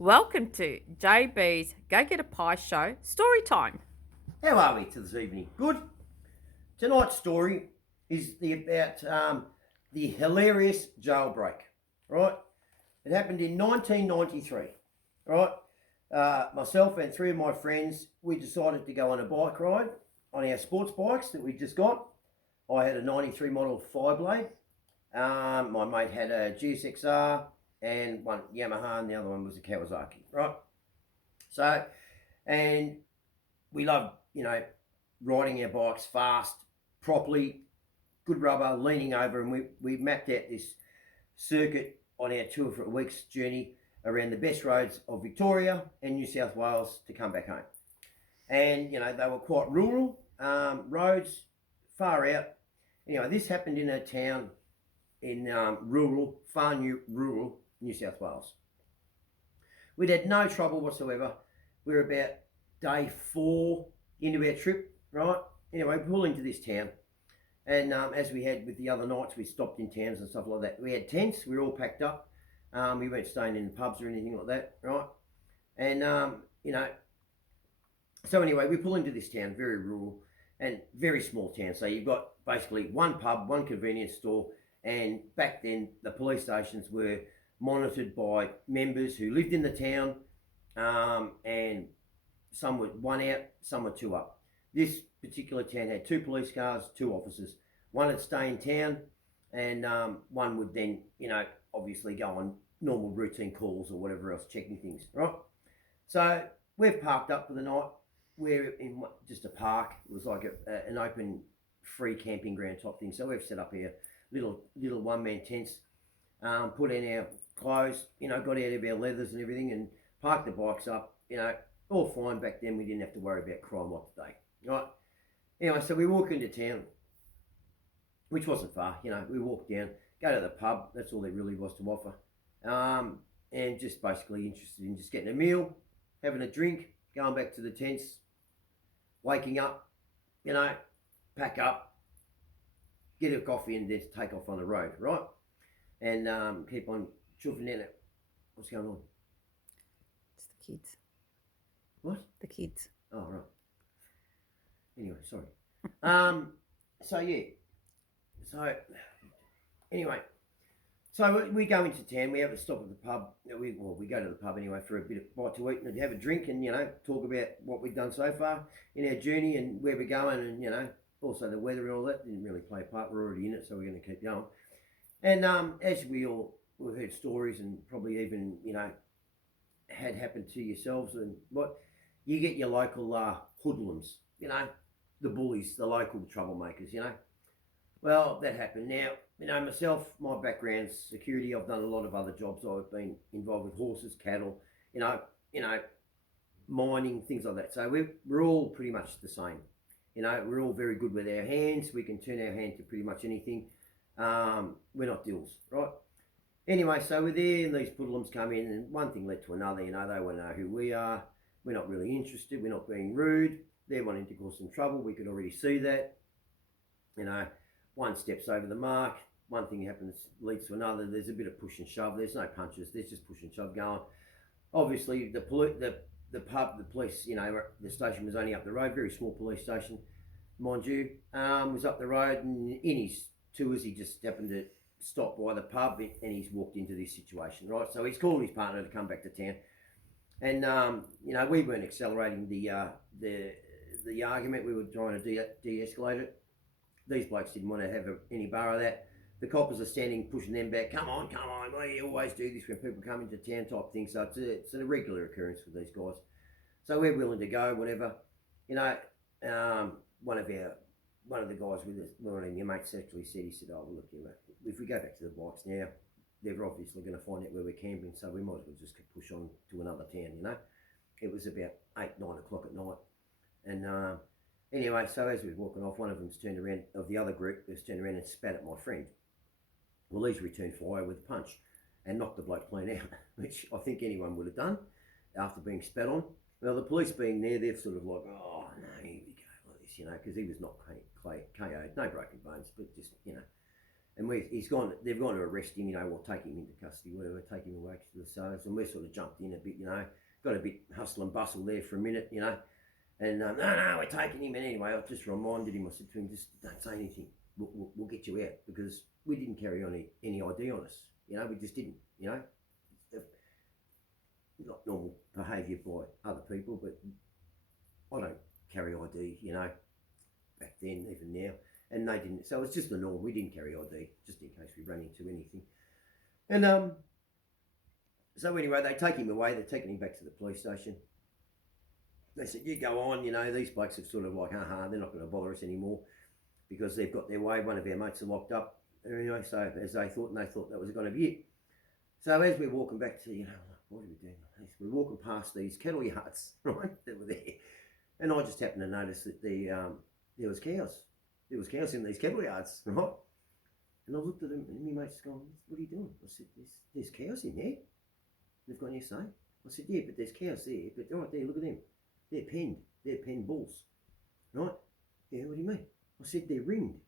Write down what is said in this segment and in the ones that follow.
Welcome to JB's Go Get a Pie Show Story Time. How are we to this evening? Good. Tonight's story is about the hilarious jailbreak. Right? It happened in 1993. Right? Myself and three of my friends, we decided to go on a bike ride on our sports bikes that we just got. I had a 93 model Fireblade. My mate had a GSXR and one Yamaha, and the other one was a Kawasaki. Right? So, and we love, riding our bikes fast, properly, good rubber, leaning over, and we mapped out this circuit on our 2 weeks journey around the best roads of Victoria and New South Wales to come back home. And, they were quite rural roads, far out. Anyway, this happened in a town in rural New South Wales. We'd had no trouble whatsoever. We were about day 4 into our trip, right? Anyway, we pull into this town, and as we had with the other nights, we stopped in towns and stuff like that. We had tents, we were all packed up. We weren't staying in pubs or anything like that, right? And, so anyway, we pull into this town, very rural and very small town. So you've got basically one pub, one convenience store, and back then the police stations were monitored by members who lived in the town, and some were one out, some were two up. This particular town had 2 police cars, 2 officers. One would stay in town, and one would then, obviously go on normal routine calls or whatever else, checking things, right? So we've parked up for the night. We're in just a park. It was like an open, free camping ground type thing. So we've set up here little one-man tents, put in our clothes, got out of our leathers and everything, and parked the bikes up, all fine back then. We didn't have to worry about crime like today, right? Anyway, so we walk into town, which wasn't far. We walked down, go to the pub. That's all there really was to offer, and just basically interested in just getting a meal, having a drink, going back to the tents, waking up, pack up, get a coffee, and then take off on the road, right? And keep on chuffing in it. What's going on? It's the kids. What? The kids. Oh, right. Anyway, sorry. So yeah. So anyway, so we go into town. We have a stop at the pub. We go to the pub anyway for a bit of bite to eat and have a drink, and talk about what we've done so far in our journey and where we're going, and also the weather and all that didn't really play a part. We're already in it, so we're going to keep going. And as we've heard stories and probably even had happened to yourselves, and what you get your local hoodlums, the bullies, the local troublemakers, Well, that happened. Now, myself, my background's security. I've done a lot of other jobs. I've been involved with horses, cattle, you know, mining, things like that. So we're all pretty much the same. We're all very good with our hands. We can turn our hand to pretty much anything. We're not dills, right? Anyway, so we're there, and these hoodlums come in, and one thing led to another. They want to know who we are. We're not really interested. We're not being rude. They're wanting to cause some trouble. We could already see that. One steps over the mark. One thing happens, leads to another. There's a bit of push and shove. There's no punches. There's just push and shove going. Obviously, the pub, the police, the station was only up the road. Very small police station, mind you. Was up the road, and in his tours, he just happened to stop by the pub, and he's walked into this situation, right? So he's called his partner to come back to town, and we weren't accelerating the argument. We were trying to de-escalate it. These blokes didn't want to have any bar of that. The coppers are standing, pushing them back. Come on. Well, you always do this when people come into town type thing. So it's a regular occurrence with these guys. So we're willing to go, whatever. One of the guys with us, one of your mates actually said, he said, oh, well, look, if we go back to the bikes now, they're obviously going to find out where we're camping, so we might as well just push on to another town, It was about 8, 9 o'clock at night. And anyway, so as we were walking off, one of them's turned around, of the other group, was turned around and spat at my friend. Well, he's returned fire with a punch and knocked the bloke clean out, which I think anyone would have done after being spat on. Well, the police being there, they're sort of like, oh, no, here we go, like this, because he was not KO'd, no broken bones, but just, and they've gone to arrest him, or take him into custody, whatever, take him away to the cells, and we're sort of jumped in a bit, got a bit hustle and bustle there for a minute, and no, we're taking him, and anyway, I just reminded him, I said to him, just don't say anything, we'll get you out, because we didn't carry on any ID on us, we just didn't, not normal behaviour by other people, but I don't carry ID, back then, even now. And they didn't. So it's just the norm. We didn't carry ID, just in case we ran into anything. And so anyway, they take him away. They're taking him back to the police station. They said, you go on, these blokes have sort of like, they're not going to bother us anymore because they've got their way. One of our mates are locked up. Anyway, so as they thought, and they thought that was going to be it. So as we're walking back to, what are we doing? We're walking past these cattle yards, right, that were there. And I just happened to notice that there was cows. There was cows in these cattle yards, right? And I looked at them, and my mate's going, what are you doing? I said, there's cows in there. They've got any say? I said, yeah, but there's cows there. But right there, look at them. They're penned. They're penned bulls. Right? Yeah, what do you mean? I said, they're ringed.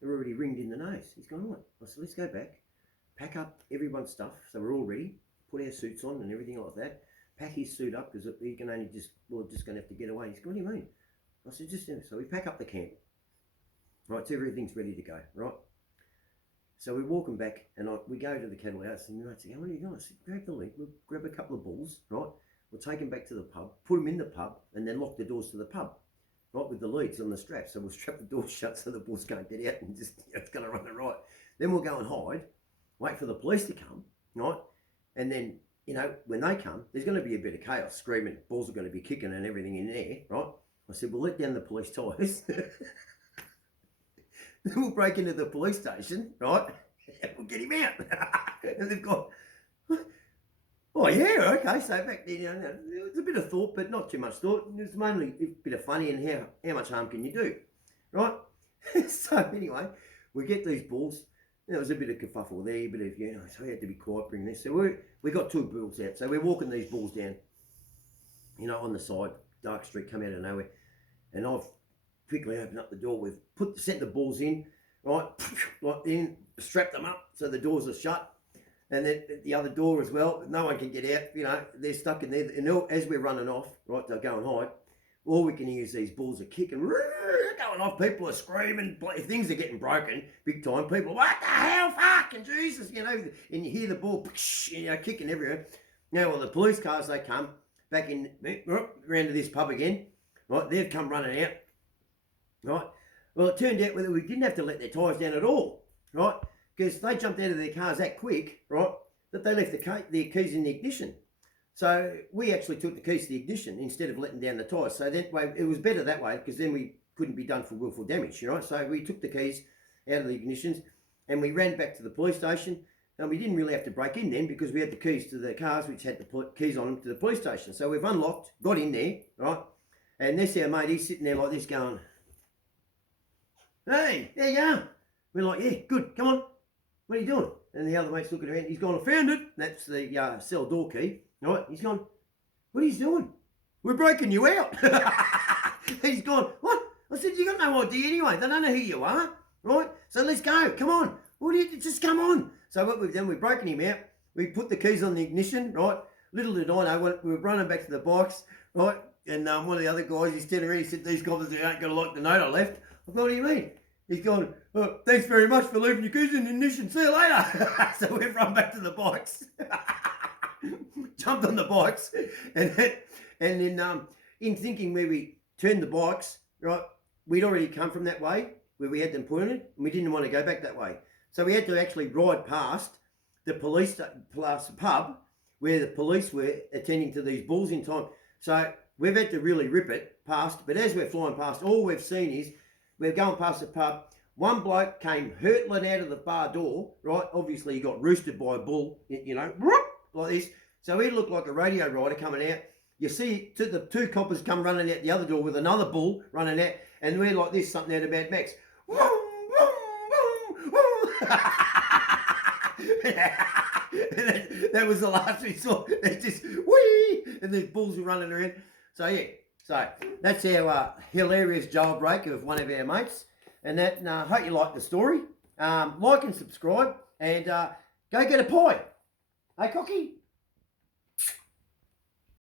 They're already ringed in the nose. He's going, what? I said, let's go back, pack up everyone's stuff, so we're all ready, put our suits on and everything like that, pack his suit up, because he can only we're just going to have to get away. He's going, what do you mean? I said, so we pack up the camp. Right, so everything's ready to go, right? So we're walking back, and we go to the cattle house, and my mate said, what are you doing? I said, grab the lead, we'll grab a couple of bulls, right? We'll take them back to the pub, put them in the pub, and then lock the doors to the pub, right, with the leads on the strap. So we'll strap the doors shut so the bulls can't get out and just, it's going to run it right. Then we'll go and hide, wait for the police to come, right? And then, when they come, there's going to be a bit of chaos, screaming, bulls are going to be kicking and everything in there, right? I said, we'll let down the police ties. Then we'll break into the police station, right? And we'll get him out. And they've got, oh yeah, okay. So back then, it was a bit of thought, but not too much thought. It was mainly a bit of funny and how much harm can you do, right? So anyway, we get these bulls. There was a bit of kerfuffle there, a bit of, so we had to be quiet bringing this. So we got two bulls out. So we're walking these bulls down, on the side, dark street, come out of nowhere. And I've quickly opened up the door. We've set the bulls in, right, like in, strapped them up so the doors are shut. And then the other door as well, no one can get out, they're stuck in there. And as we're running off, right, they'll go and hide. All we can hear is these bulls are kicking, going off. People are screaming, things are getting broken big time. People, what the hell, fucking Jesus, and you hear the bull, kicking everywhere. Now, well, the police cars, they come back in, around to this pub again, right, they've come running out, right. Well, it turned out whether we didn't have to let their tyres down at all, right, because they jumped out of their cars that quick, right, that they left their keys in the ignition. So we actually took the keys to the ignition instead of letting down the tyres. So that way, it was better that way, because then we couldn't be done for willful damage, So we took the keys out of the ignitions and we ran back to the police station. And we didn't really have to break in then, because we had the keys to the cars, which had the keys on them, to the police station. So we've unlocked, got in there, right? And this our mate, he's sitting there like this going, hey, there you are. We're like, yeah, good, come on. What are you doing? And the other mate's looking around. He's gone, I found it. That's the cell door key. Right? He's gone, what are you doing? We're breaking you out. He's gone, what? I said, you got no ID anyway. They don't know who you are. Right? So let's go. Come on. What do you, just come on. So what we've done, we've broken him out. We put the keys on the ignition, right? Little did I know, we were running back to the bikes, right? And one of the other guys, he's standing around, he said, these coppers aren't going to like the note I left. I thought, what do you mean? He's gone, oh, thanks very much for leaving your keys in the ignition. See you later. So we've run back to the bikes. Jumped on the bikes. And then in thinking where we turned the bikes, right, we'd already come from that way where we had them pointed, and we didn't want to go back that way. So we had to actually ride past the police pub where the police were attending to these bulls in time. So we've had to really rip it past. But as we're flying past, all we've seen is we're going past the pub. One bloke came hurtling out of the bar door, right? Obviously he got roosted by a bull, like this. So he looked like a radio rider coming out. You see the two coppers come running out the other door with another bull running out, and we're like this, something out of Mad Max. That was the last we saw. It's just whee, and these bulls were running around. So yeah, so that's our hilarious jailbreak of one of our mates, and that. Hope you like the story. Like and subscribe, and go get a pie. Hey, Cocky?